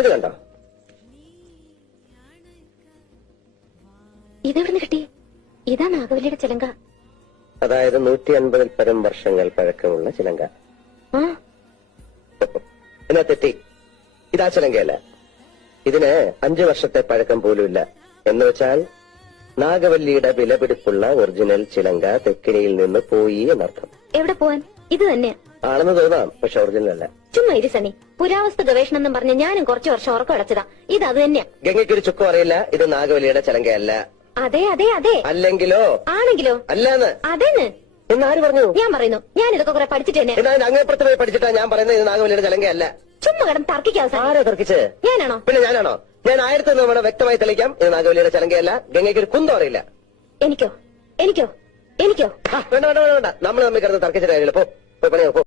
ഇത് കണ്ടോ? ഇതെവിടുന്ന് കിട്ടി? ഇതാ നാഗവല്ലിയുടെ ചിലങ്ക. അതായത് 150 പരം വർഷങ്ങൾ പഴക്കമുള്ള ചിലങ്ക. ആ എന്നാ തെറ്റി. ഇതാ ചിലങ്കയല്ല. ഇതിന് 5 വർഷത്തെ പഴക്കം പോലുമില്ല. എന്ന് വെച്ചാൽ നാഗവല്ലിയുടെ വിലപിടിപ്പുള്ള ഒറിജിനൽ ചിലങ്ക തെക്കിനിയിൽ നിന്ന് പോയി എന്നർത്ഥം. എവിടെ പോവാൻ? ഇത് തന്നെ ആണെന്ന് തോന്നാം, പക്ഷെ ഒറിജിനൽ അല്ല. ചുമ്മാ ഇരി സണ്ണി. പുരാവസ്തു ഗവേഷണം എന്നും പറഞ്ഞ് ഞാനും കുറച്ചു വർഷം ഉറക്കം അടച്ചതാ. ഇത് അത് തന്നെയാ. ഗംഗയ്ക്കൊരു ചുക്കും അറിയില്ല. ഇത് നാഗവല്ലിയുടെ ചിലങ്കയല്ല. അതെ അതെ അതെ. അല്ലെങ്കിലോ? ആണെങ്കിലോ? അല്ലാന്ന്. അതെന്ന് എന്നാര് പറഞ്ഞു? ഞാൻ പറയുന്നു. ഞാൻ ഇതൊക്കെ കുറെ പഠിച്ചിട്ട് തന്നെ. എന്നാ അങ്ങേപ്പുറത്ത് പോയി പഠിച്ചിട്ടാ ഞാൻ പറയുന്നത് ഇത് നാഗവല്ലിയുടെ ചിലങ്കയല്ല. ചുമ്മാ കിടന്ന് തർക്കിക്കാതെ. ആരാ തർക്കിച്ച്? ഞാനാണോ? പിന്നെ ഞാനാണോ? ഞാൻ 1000 തവണ വ്യക്തമായി തെളിയിക്കാം ഇത് നാഗവല്ലിയുടെ ചിലങ്കയല്ല. ഗംഗയ്ക്ക് ഒരു കുന്തം അറിയില്ല. എനിക്കോ? എനിക്കോ? എനിക്കോ? വേണ്ട വേണ്ട വേണ്ട. നമ്മൾ തമ്മിൽ കിടന്ന് തർക്കിച്ചിട്ട് കാര്യമില്ല. പോ പണിയോ പോ.